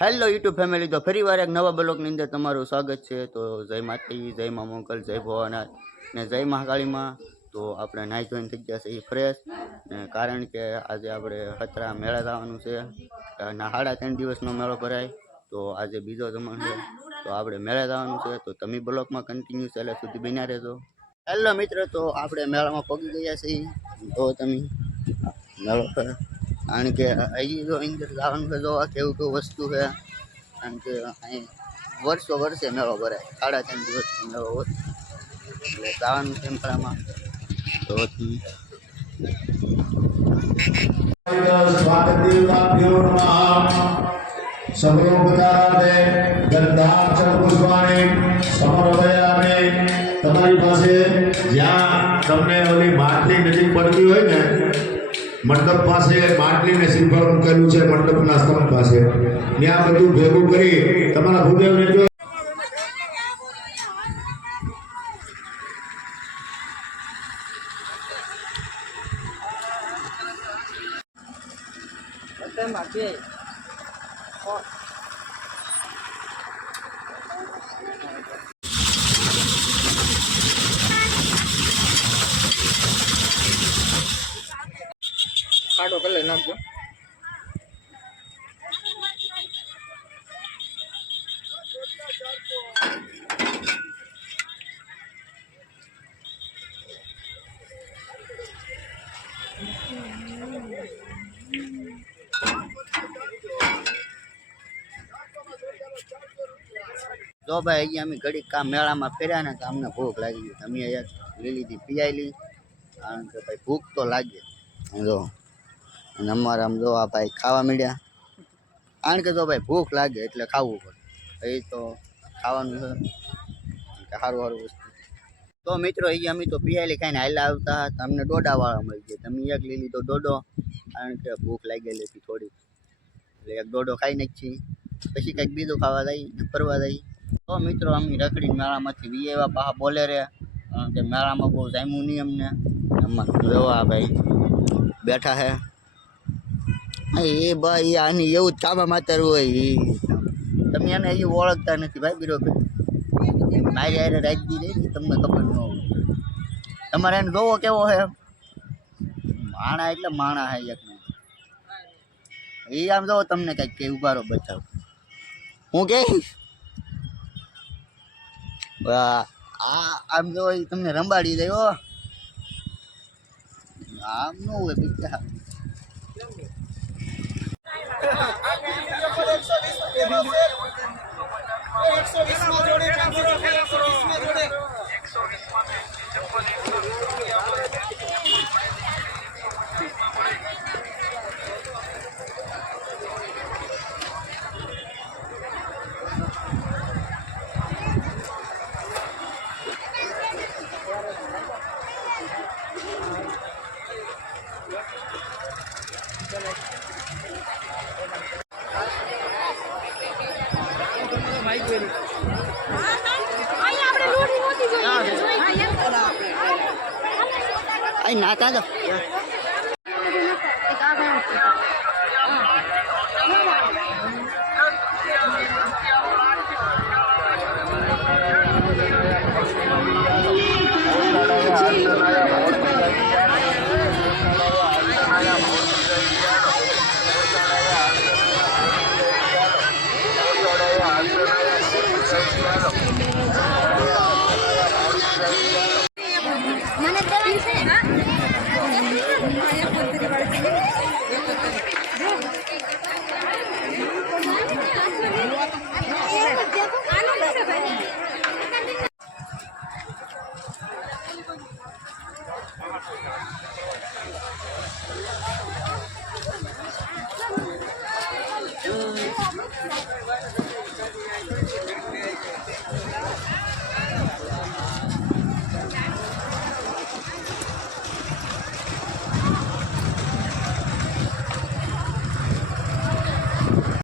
Hello YouTube family, તો ફરીવાર એક નવા બ્લોગની અંદર તમારું સ્વાગત છે। તો જય માતાજી, જય મા મોગલ, જય ભવાનાથ ને જય મહાકાળીમાં। તો આપણે નાહી ધોઈને થઈ ગયા છે ફ્રેશ, કારણ કે આજે આપણે ખતરા મેળા જવાનું છે। 3.5 દિવસનો મેળો ભરાય, તો આજે બીજો જમણ છે, તો આપણે મેળા જવાનું છે। તો તમે બ્લોગમાં કન્ટિન્યુ છેલ્લે સુધી બન્યા રહેજો। હેલો મિત્રો, તો આપણે મેળામાં પગી ગયા છીએ। તો તમે મેળો કારણ કે અહીં જો અંદર જવાનું છે, જો કેવું કેવું વસ્તુ છે। કારણ કે અહીં વર્ષો વર્ષે મેળો ભરાય, 3.5 દિવસનો મેળો હોય એટલે જવાનું છે મેળામાં। તો તમારી પાસે જ્યાં તમને ઓલી માટલી નજીક પડતી હોય ને, મંડપ પાસે માટલી ને શ્રીફળ મૂકેલું છે, મંડપના સ્તંભ પાસે ત્યાં બધું ભેગું કરી તમારા ભૂદેવને જો કાઢો કલર નાખજો। જો ભાઈ, અહીંયા અમે ઘડીક કામ મેળામાં ફેર્યા ને, તો અમને ભૂખ લાગી ગઈ। અમે અહીંયા લીલી પીઆઈ લી, કારણ કે ભાઈ ભૂખ તો લાગે જો। અને અમારે આમ જો આ ભાઈ ખાવા માંડ્યા, કારણ કે જો ભાઈ ભૂખ લાગે એટલે ખાવું પડે, એ તો ખાવાનું છે કે સારું સારું વસ્તુ। તો મિત્રો, અહીંયા અમે તો પીઆઈ ખાઈને હાલા આવતા, તમને ડોડાવાળા મળી જાય। તમે એક લઈ લીધો ડોડો, કારણ કે ભૂખ લાગેલી હતી થોડી, એટલે એક ડોડો ખાઈ નાખી, પછી કંઈક બીજું ખાવા જાય, ફરવા જાય। તો મિત્રો, અમે રખડીને મેળામાંથી વી એવા પાછા બોલે રે, કારણ કે મેળામાં બહુ જામ્યું નહીં અમને। એમાં જોવા ભાઈ બેઠા હે, એ ભાઈ આની એવું જ કામા માતર હોય, તમે એને એવું ઓળખતા નથી ભાઈ। બીરો મારી યારે રાખી દીધી, તમને ખબર ન હોય। તમારે એને જોવો કેવો છે, માણા એટલે માણા હે એક, એ આમ જોવો તમને કંઈક કે ઉભારો બચાવ હું કે આમ જો તમને રંબાડી દે હો, આમ ન હોય બીજા। અહીં નાતા દો